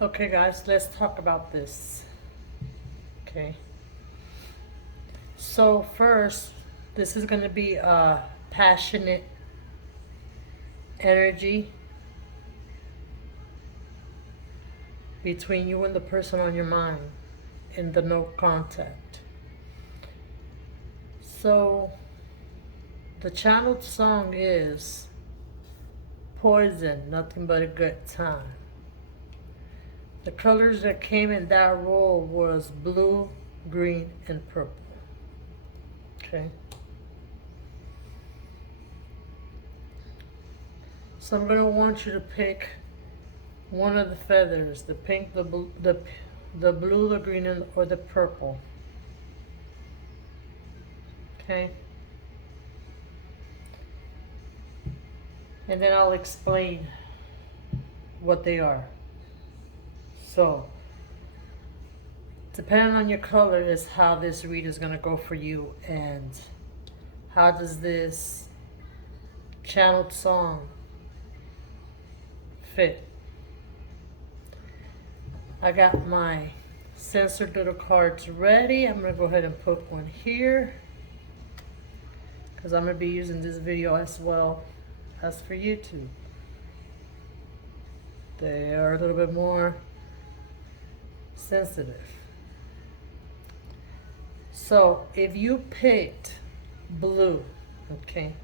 Okay, guys, let's talk about this. Okay. So, first, this is going to be a passionate energy between you and the person on your mind in the no contact. So, the channeled song is Poison, Nothing But a Good Time. The colors that came in that role was blue, green, and purple. Okay. So I'm going to want you to pick one of the feathers, the pink, the blue, the blue, the green, or the purple. Okay. And then I'll explain what they are. So, depending on your color is how this read is going to go for you, and how does this channeled song fit. I got my censored little cards ready. I'm going to go ahead and put one here, because I'm going to be using this video as well as for YouTube. They are a little bit more sensitive. So if you picked blue, okay,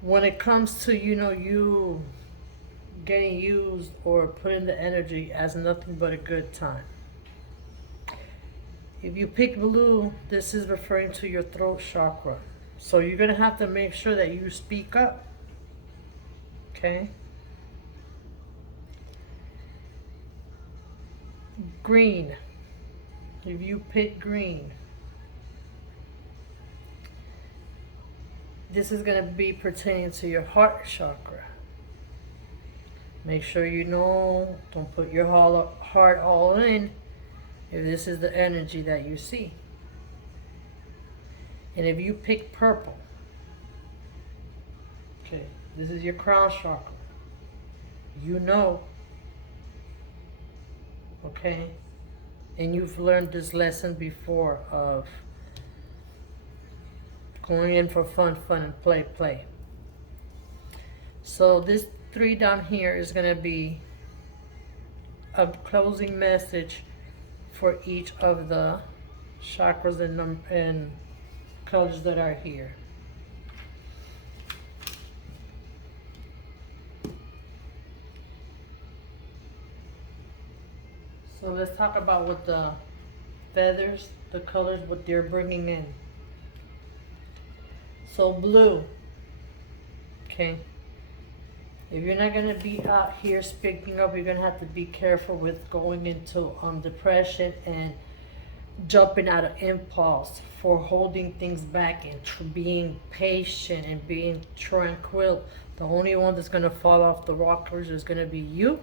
when it comes to, you getting used or put in the energy as nothing but a good time. If you pick blue, this is referring to your throat chakra. So you're going to have to make sure that you speak up. Okay? Green. If you pick green, this is going to be pertaining to your heart chakra. Make sure you know, don't put your heart all in if this is the energy that you see. And if you pick purple, okay, this is your crown chakra. You know, okay, and you've learned this lesson before of going in for fun, and play. So this 3 down here is going to be a closing message for each of the chakras and colors that are here. So let's talk about what the feathers, the colors, what they're bringing in. So blue, okay. If you're not going to be out here speaking up, you're going to have to be careful with going into depression and jumping out of impulse, for holding things back and being patient and being tranquil. The only one that's going to fall off the rockers is going to be you.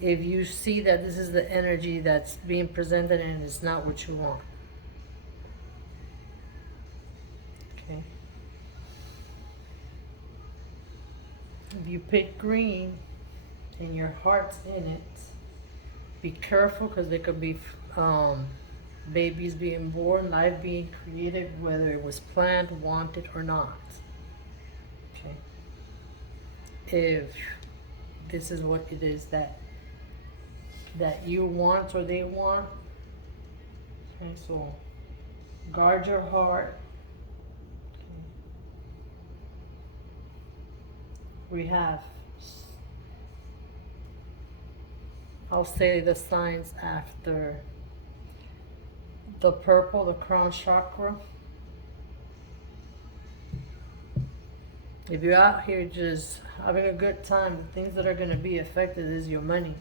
If you see that this is the energy that's being presented and it's not what you want. Okay. If you pick green and your heart's in it, be careful, because there could be babies being born, life being created, whether it was planned, wanted, or not. Okay. If this is what it is that you want or they want, okay, so guard your heart. Okay. We have, I'll say the signs after the purple, the crown chakra. If you're out here just having a good time, the things that are going to be affected is your money,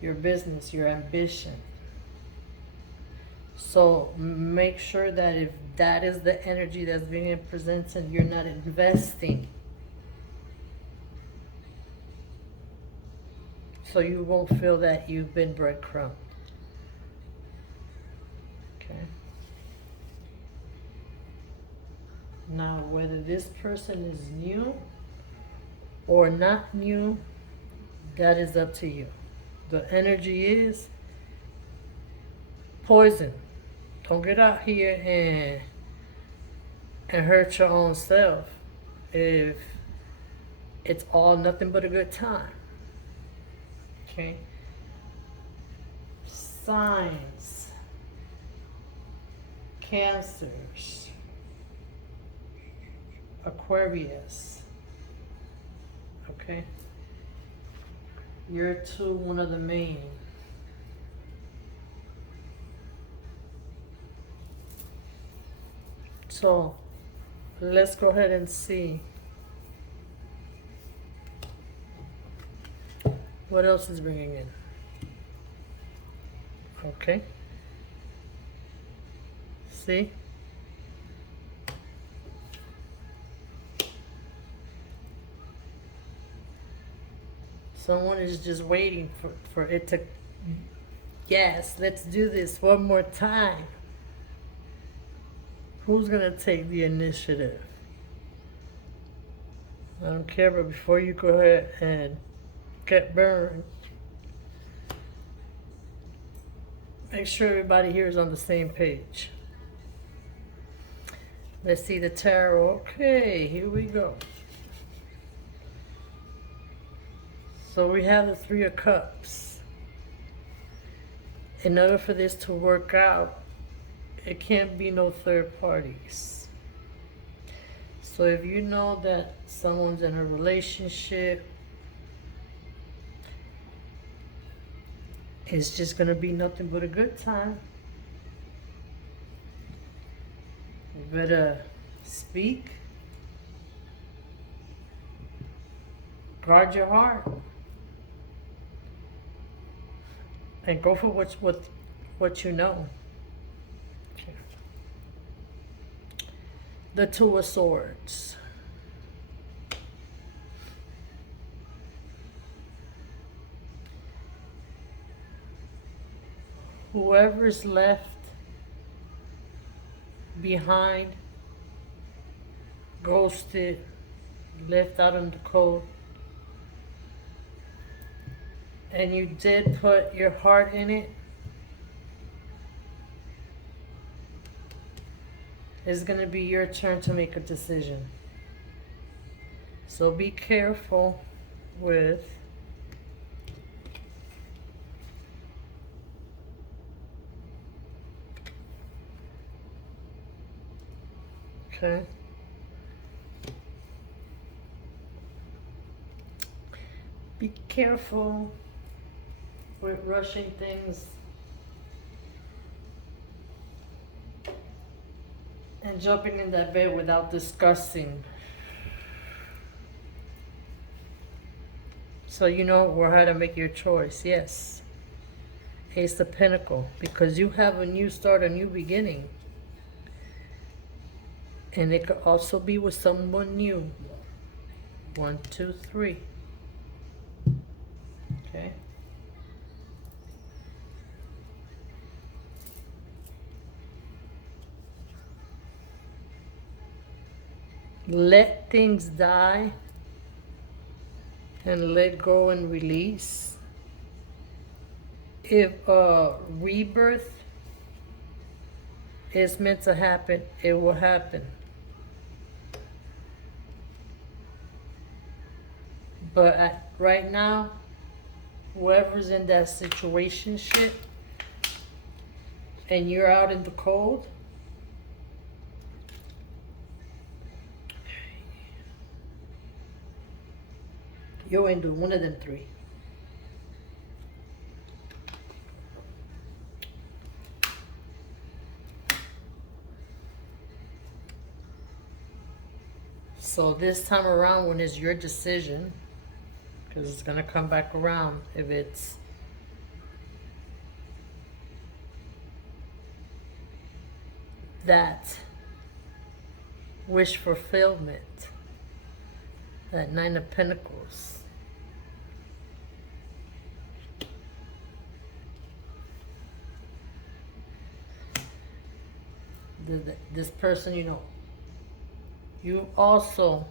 your business, your ambition. So make sure that if that is the energy that's being presented, you're not investing. So you won't feel that you've been breadcrumbed. Okay. Now, whether this person is new or not new, that is up to you. The energy is poison. Don't get out here and hurt your own self if it's all nothing but a good time. Okay? Signs. Cancers. Aquarius. Okay? You're too one of the main. So, let's go ahead and see what else is bringing in. Okay. See? Someone is just waiting for it to, yes, let's do this one more time. Who's going to take the initiative? I don't care, but before you go ahead and get burned, make sure everybody here is on the same page. Let's see the tarot. Okay, here we go. So we have the Three of Cups. In order for this to work out, it can't be no third parties. So if you know that someone's in a relationship, it's just going to be nothing but a good time. You better speak. Guard your heart. And go for what you know. Okay. The Two of Swords. Whoever's left behind, ghosted, left out in the cold, and you did put your heart in it, it's going to be your turn to make a decision. So be careful with okay. Be careful with rushing things and jumping in that bed without discussing. So you know how to make your choice. Yes. Ace of Pentacles, because you have a new start, a new beginning. And it could also be with someone new. 1, 2, 3. Okay. Let things die and let go and release. If rebirth is meant to happen, it will happen. But right now, whoever's in that situationship and you're out in the cold, you're into one of them three. So this time around, when it's your decision, because it's going to come back around, if it's that wish fulfillment, that Nine of Pentacles. This person, you know, You also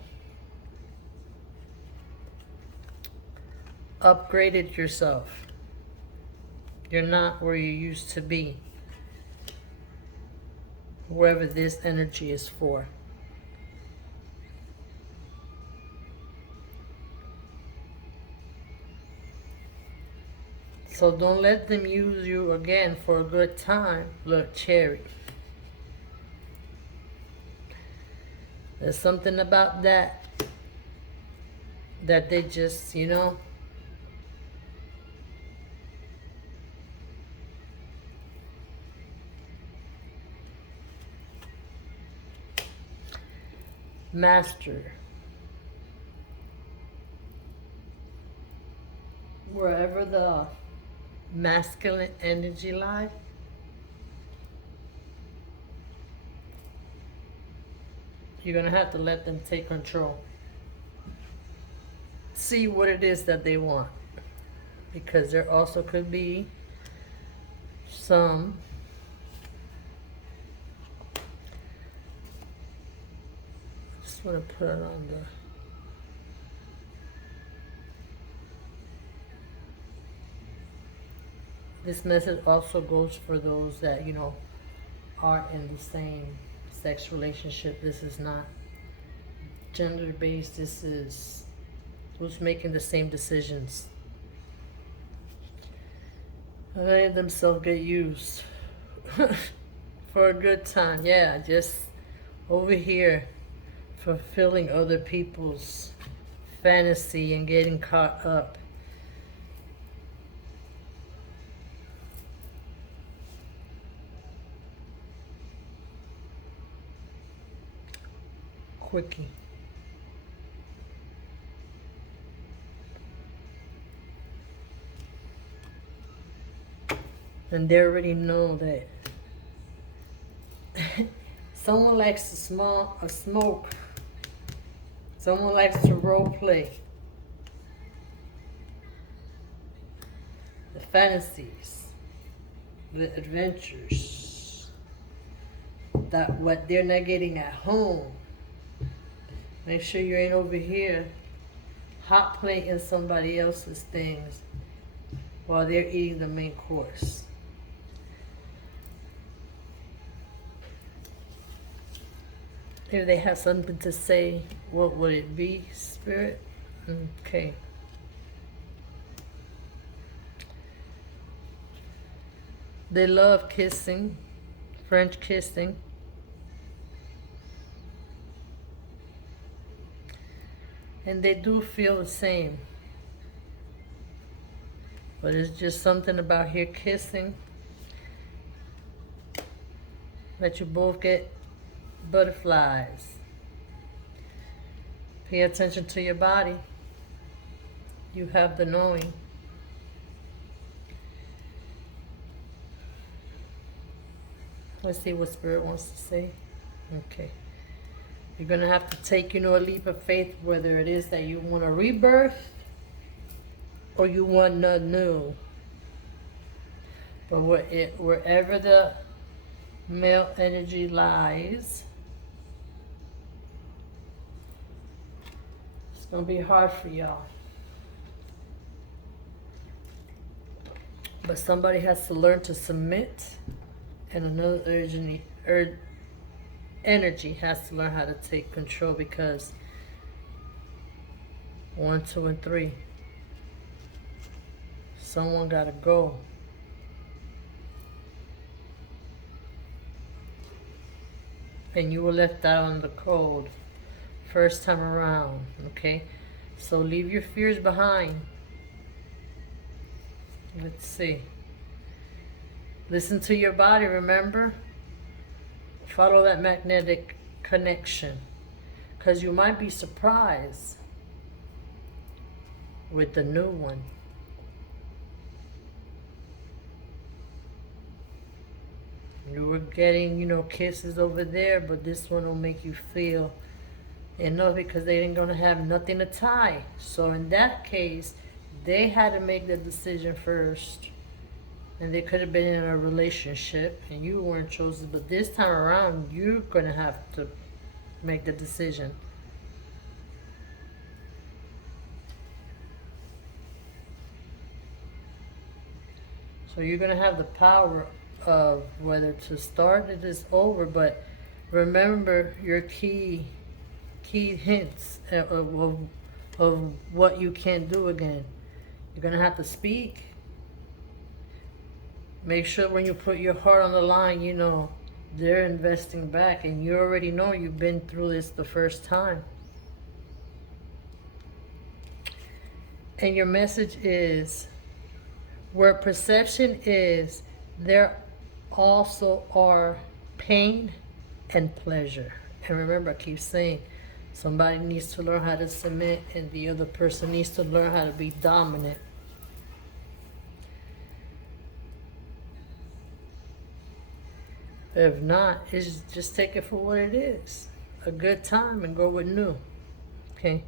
upgraded yourself. You're not where you used to be, wherever this energy is for. So don't let them use you again for a good time. Look, Cherry. There's something about that they just, you know. Master. Wherever the masculine energy lies, you're going to have to let them take control. See what it is that they want. Because there also could be some I just want to put it on the this message also goes for those that, you know, are in the same sex relationship. This is not gender based. This is who's making the same decisions. Letting themselves get used for a good time. Yeah, just over here fulfilling other people's fantasy and getting caught up. Quickie. And they already know that someone likes to smoke. Someone likes to role play. The fantasies, the adventures, that what they're not getting at home. Make sure you ain't over here hot plating somebody else's things while they're eating the main course. If they have something to say, what would it be, Spirit? Okay. They love kissing, French kissing. And they do feel the same. But it's just something about here kissing that you both get butterflies. Pay attention to your body. You have the knowing. Let's see what Spirit wants to say. Okay. You're going to have to take, you know, a leap of faith, whether it is that you want a rebirth or you want nothing new. But wherever the male energy lies, it's going to be hard for y'all. But somebody has to learn to submit, and another energy has to learn how to take control, because 1, 2, and 3, someone got to go. And you were left out on the cold first time around, okay? So leave your fears behind. Let's see. Listen to your body, remember? Follow that magnetic connection, because you might be surprised with the new one. You were getting, you know, kisses over there, but this one will make you feel enough, because they ain't going to have nothing to tie. So in that case, they had to make the decision first. And they could have been in a relationship and you weren't chosen. But this time around, you're going to have to make the decision. So you're going to have the power of whether to start it is over, but remember your key hints of what you can't do again. You're going to have to speak. Make sure when you put your heart on the line, you know, they're investing back, and you already know you've been through this the first time. And your message is, where perception is, there also are pain and pleasure. And remember, I keep saying, somebody needs to learn how to submit, and the other person needs to learn how to be dominant. If not, it's just take it for what it is. A good time and go with new. Okay?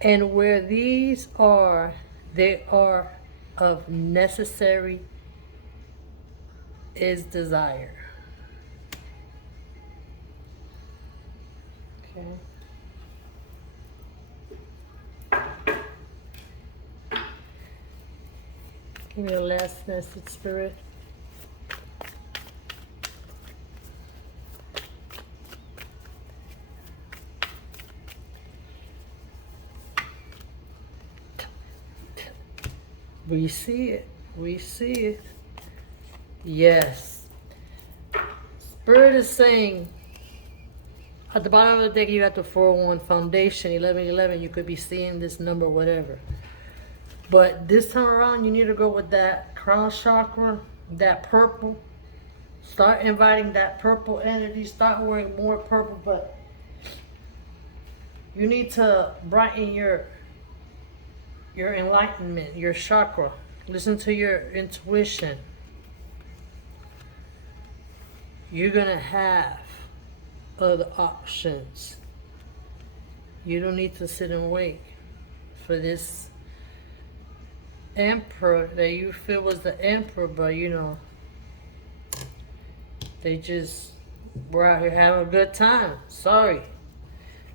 And where these are, they are of necessary is desire. Okay. Give me a last message, Spirit. We see it. We see it. Yes. Spirit is saying, at the bottom of the deck, you got the 401 foundation, 1111. You could be seeing this number, whatever. But this time around, you need to go with that crown chakra, that purple. Start inviting that purple energy. Start wearing more purple, but you need to brighten your enlightenment, your chakra. Listen to your intuition. You're going to have other options. You don't need to sit and wait for this emperor that you feel was the emperor, but you know, they just were out here having a good time. Sorry.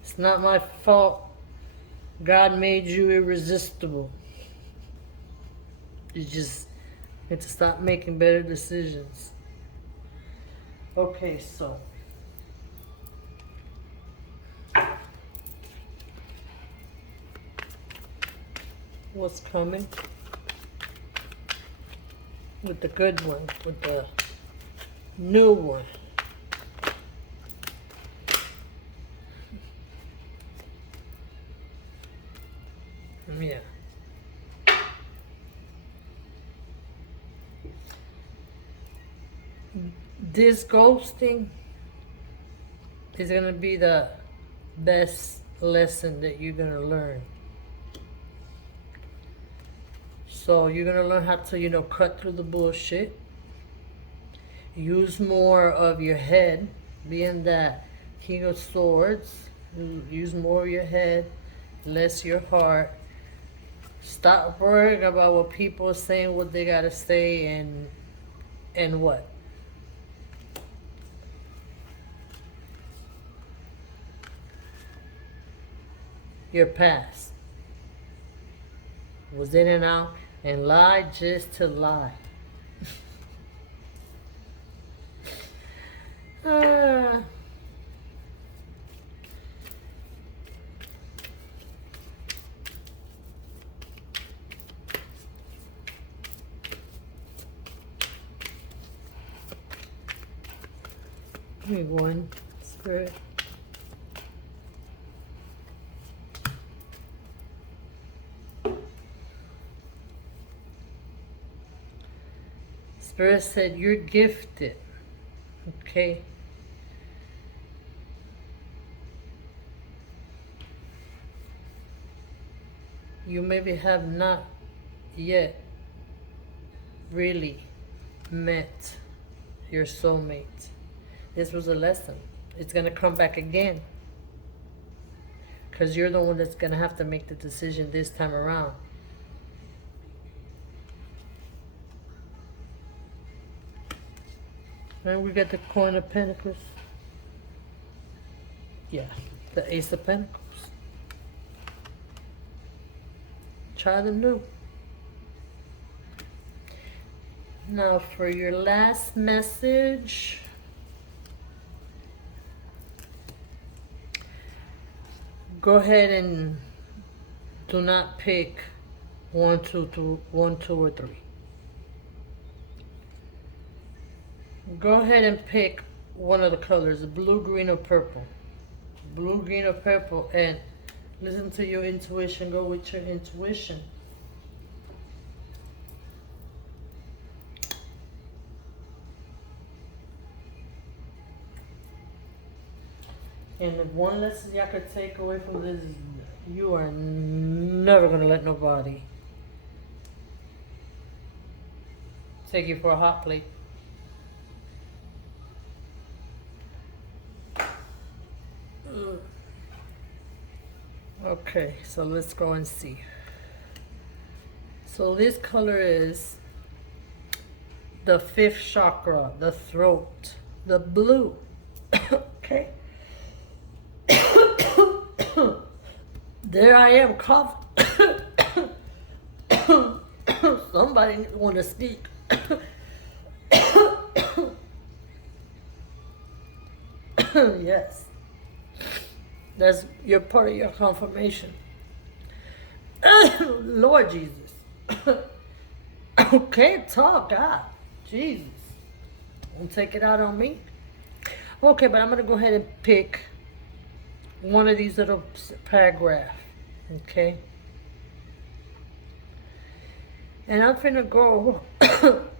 It's not my fault. God made you irresistible. You just need to stop making better decisions. Okay, so what's coming? With the good one, with the new one. Yeah. This ghosting is going to be the best lesson that you're going to learn. So you're going to learn how to, you know, cut through the bullshit. Use more of your head, being that King of Swords. Use more of your head, less your heart. Stop worrying about what people are saying, what they got to say, and what. Your past was in and out and lied just to lie. Give me one, Spirit. Spirit said, you're gifted. Okay? You maybe have not yet really met your soulmate. This was a lesson. It's going to come back again. Because you're the one that's going to have to make the decision this time around. And we got the Coin of Pentacles. Yeah, the Ace of Pentacles. Try the new. Now for your last message, go ahead and do not pick 1, 2, or 3. Go ahead and pick one of the colors, blue, green, or purple. Blue, green, or purple, and listen to your intuition. Go with your intuition. And the one lesson y'all could take away from this is you are never going to let nobody take you for a hot plate. Okay, so let's go and see. So this color is the 5th chakra, the throat, the blue. Okay. There I am coughing. Somebody want to speak. Yes. That's your part of your confirmation. Lord Jesus. Can't talk, God. Jesus. Don't take it out on me. Okay, but I'm going to go ahead and pick one of these little paragraphs. Okay? And I'm going to go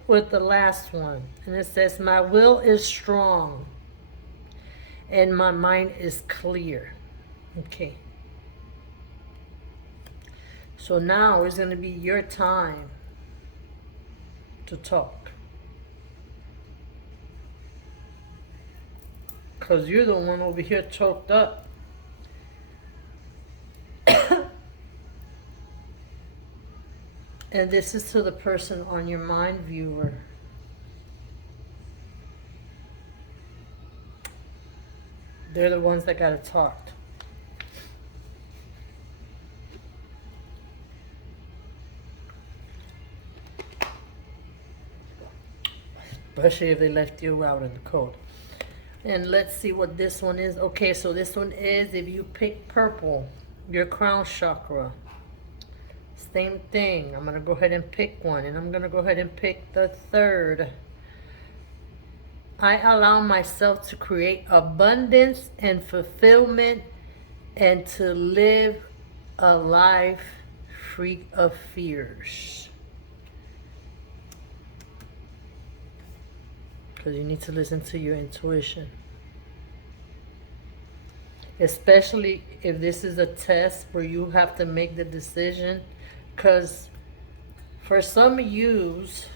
with the last one. And it says, my will is strong and my mind is clear. Okay. So now it's going to be your time to talk. Because you're the one over here choked up. And this is to the person on your mind viewer. They're the ones that got to talk. Especially if they left you out in the cold. And let's see what this one is. Okay, so this one is, if you pick purple, your crown chakra. Same thing. I'm going to go ahead and pick one. And I'm going to go ahead and pick the 3rd. I allow myself to create abundance and fulfillment and to live a life free of fears. Because you need to listen to your intuition. Especially if this is a test where you have to make the decision. Because for some of yous,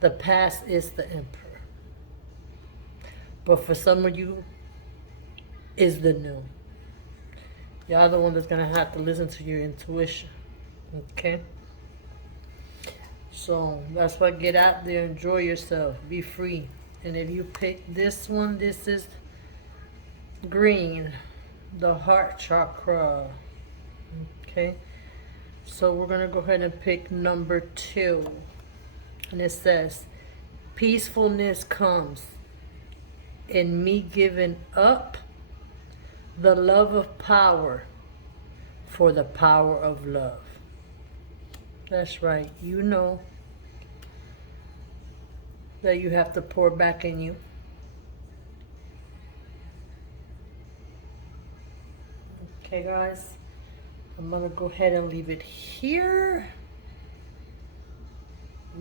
the past is the emperor. But for some of you, is the new. Y'all the one that's going to have to listen to your intuition. Okay? So that's why, get out there, enjoy yourself, be free. And if you pick this one, this is green, the heart chakra. Okay? So we're going to go ahead and pick number 2. And it says, peacefulness comes in me giving up the love of power for the power of love. That's right. You know that you have to pour back in you. Okay, guys. I'm going to go ahead and leave it here.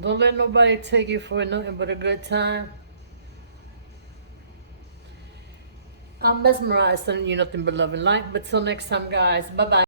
Don't let nobody take you for nothing but a good time. I'm mesmerized, sending you nothing but love and light. But till next time, guys. Bye-bye.